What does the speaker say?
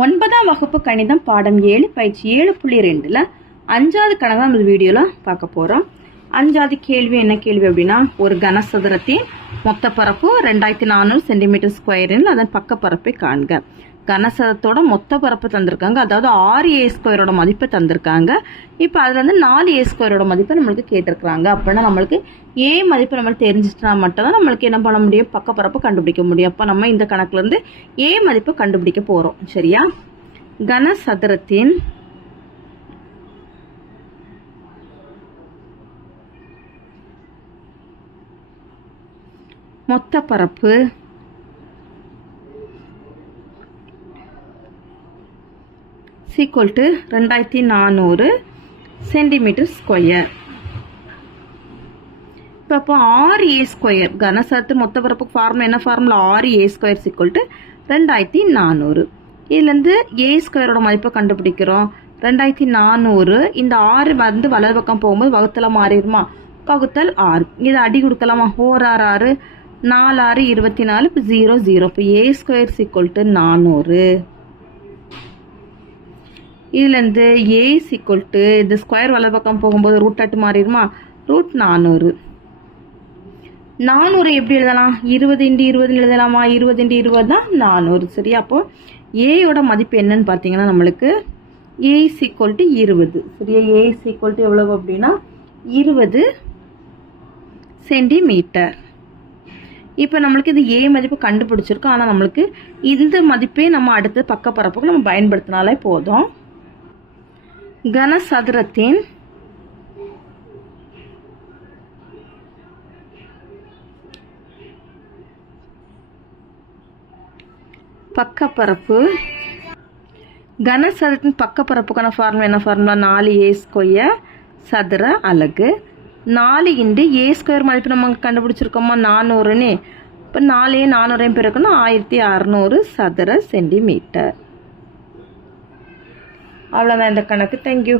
9ஆம் வகுப்பு கணிதம் பாடம் 7 பயிற்சி 7.2ல 5வது கணக்கு நம்ம வீடியோல பார்க்க போறோம். 5வது கேள்வி என்ன கேள்வி அப்படின்னா, ஒரு கனசதுரத்தின் மொத்த பரப்பு 2400 சென்டிமீட்டர் ஸ்கொயரில் அதன் பக்க பரப்பை காண்க. கனசதுரத்தோட மொத்த பரப்பு தந்திருக்காங்க, அதாவது 6a² மதிப்பை தந்திருக்காங்க. இப்போ அதுல இருந்து 4a² மதிப்பை நம்மளுக்கு கேட்டிருக்காங்க. அப்படின்னா நம்மளுக்கு a மதிப்பு நம்மளுக்கு தெரிஞ்சிச்சுனா மட்டும்தான் நம்மளுக்கு என்ன பண்ண முடியும், பக்க பரப்பு கண்டுபிடிக்க முடியும். அப்போ நம்ம இந்த கணக்குல இருந்து a மதிப்பு கண்டுபிடிக்க போறோம். சரியா? கனசதுரத்தின் மொத்த பரப்பு = 2400 சென்டிமீட்டர் ஸ்கொயர். இப்போ 6a², கனசதுரத்து மொத்த பரப்பு ஃபார்முலா என்ன ஃபார்முலா, 6a² = 2400. இதுலேருந்து a² மதிப்பை கண்டுபிடிக்கிறோம். 2400 இந்த 6 வந்து வலது பக்கம் போகும்போது வகுத்தல மாறிடுமா, வகுத்தல் 6. இதை அடி கொடுக்கலாமா, 4 6 4 6 24. இப்போ 0 0. இப்போ a² = 400. இதுலேருந்து a இந்த ஸ்கொயர் வலது பக்கம் போகும்போது ரூட் மாறிடுமா, √400. 400 எப்படி எழுதலாம், 20 × 20 எழுதலாமா, 20 × 20 தான் 400. சரியா? அப்போ a மதிப்பு என்னன்னு பார்த்தீங்கன்னா நம்மளுக்கு a = 20. சரியா? a = எவ்வளவு அப்படின்னா 20 சென்டிமீட்டர். இப்போ நம்மளுக்கு இது a மதிப்பு கண்டுபிடிச்சிருக்கோம். ஆனால் நம்மளுக்கு இந்த மதிப்பே நம்ம அடுத்த பக்க பரப்புக்கு நம்ம பயன்படுத்தினாலே போதும். கனசதுரத்தின் பக்கப்பரப்பு, கனசதுரத்தின் பக்கப்பரப்புக்கான ஃபார்முலா என்ன ஃபார்முலா, 4a² சதுர அலகு. 4 × a² மதிப்பு நம்ம கண்டுபிடிச்சிருக்கோமா 400ன்னு. இப்போ 4 400 பெருக்கணும் 1600 சதுர சென்டிமீட்டர். அவ்வளோதான் இந்த கணக்கு. தேங்க்யூ.